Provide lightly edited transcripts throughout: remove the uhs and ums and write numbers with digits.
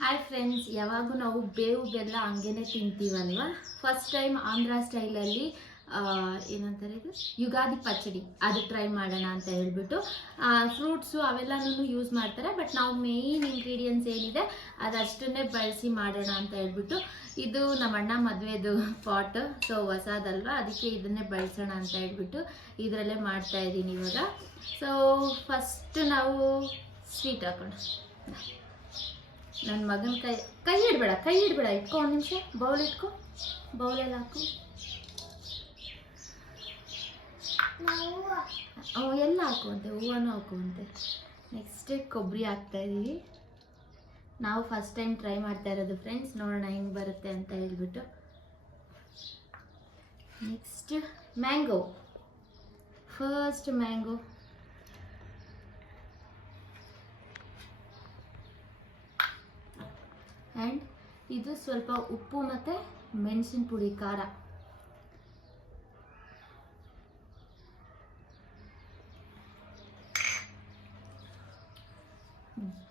Hi friends, ಯಾವಾಗೂ ನಾವು ಬೇವು ಬೆಲ್ಲ ಹಂಗೇನೆ ತಿಂತೀವಲ್ವ. ಫಸ್ಟ್ ಟೈಮ್ ಆಂಧ್ರ ಸ್ಟೈಲಲ್ಲಿ ಏನಂತಾರೆ ಇದು ಯುಗಾದಿ ಪಚ್ಚಡಿ ಅದು ಟ್ರೈ ಮಾಡೋಣ ಅಂತ ಹೇಳ್ಬಿಟ್ಟು ಫ್ರೂಟ್ಸು ಅವೆಲ್ಲನೂ ಯೂಸ್ ಮಾಡ್ತಾರೆ. ಬಟ್ ನಾವು ಮೇಯ್ನ್ ಇಂಗ್ರೀಡಿಯೆಂಟ್ಸ್ ಏನಿದೆ ಅದಷ್ಟನ್ನೇ ಬಳಸಿ ಮಾಡೋಣ ಅಂತ ಹೇಳ್ಬಿಟ್ಟು ಇದು ನಮ್ಮ ಅಣ್ಣ ಮದುವೆದು ಪಾಟ್. ಸೊ ಹೊಸದಲ್ವ, ಅದಕ್ಕೆ ಇದನ್ನೇ ಬಳಸೋಣ ಅಂತ ಹೇಳ್ಬಿಟ್ಟು ಇದರಲ್ಲೇ ಮಾಡ್ತಾ ಇದ್ದೀನಿ ಇವಾಗ. ಸೊ ಫಸ್ಟ್ ನಾವು ಸ್ವೀಟ್ ಹಾಕೋಣ. ನನ್ನ ಮಗನ ಕೈ ಇಡಬೇಡ ಇಟ್ಕೊ, ಒಂದು ನಿಮಿಷ ಬೌಲ್ ಇಟ್ಕೊ, ಬೌಲಲ್ಲಿ ಹಾಕು. ಎಲ್ಲ ಹಾಕುವಂತೆ, ಹೂವನೂ ಹಾಕುವಂತೆ. ನೆಕ್ಸ್ಟ್ ಕೊಬ್ಬರಿ ಹಾಕ್ತಾ ಇದ್ದೀವಿ. ನಾವು ಫಸ್ಟ್ ಟೈಮ್ ಟ್ರೈ ಮಾಡ್ತಾ ಇರೋದು ಫ್ರೆಂಡ್ಸ್, ನೋಡೋಣ ಹೆಂಗೆ ಬರುತ್ತೆ ಅಂತ ಹೇಳ್ಬಿಟ್ಟು. Next mango, first mango. And ಇದು ಸ್ವಲ್ಪ ಉಪ್ಪು ಮತ್ತು ಮೆಣಸಿನ ಪುಡಿ, ಖಾರ.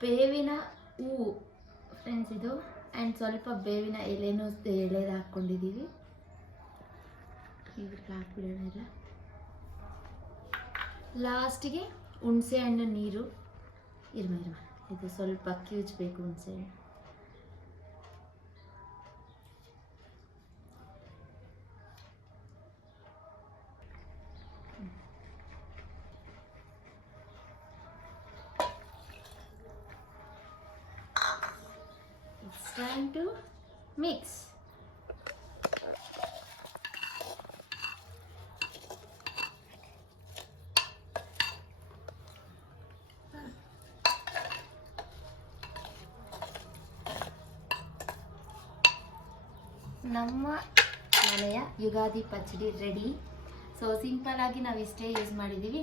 ಬೇವಿನ ಹೂವು ಫ್ರೆಂಡ್ಸ್ ಇದು. ಆ್ಯಂಡ್ ಸ್ವಲ್ಪ ಬೇವಿನ ಎಳೆದು ಹಾಕ್ಕೊಂಡಿದ್ದೀವಿ. ಇದ್ರಿಗೆ ಹಾಕ್ಬಿಡೋಣ ಎಲ್ಲ. ಲಾಸ್ಟಿಗೆ ಹುಣಸೆ ಹಣ್ಣು ನೀರು. ಇರ್ಮ ಇದು ಸ್ವಲ್ಪ ಕಿವುಚಬೇಕು ಹುಣಸೆ ಹಣ್ಣು. It's time to mix. ನಮ್ಮ ಮನೆಯ ಯುಗಾದಿ ಪಚ್ಚಡಿ ರೆಡಿ. ಸೊ ಸಿಂಪಲ್ ಆಗಿ ನಾವು ಇಷ್ಟೇ ಯೂಸ್ ಮಾಡಿದ್ದೀವಿ.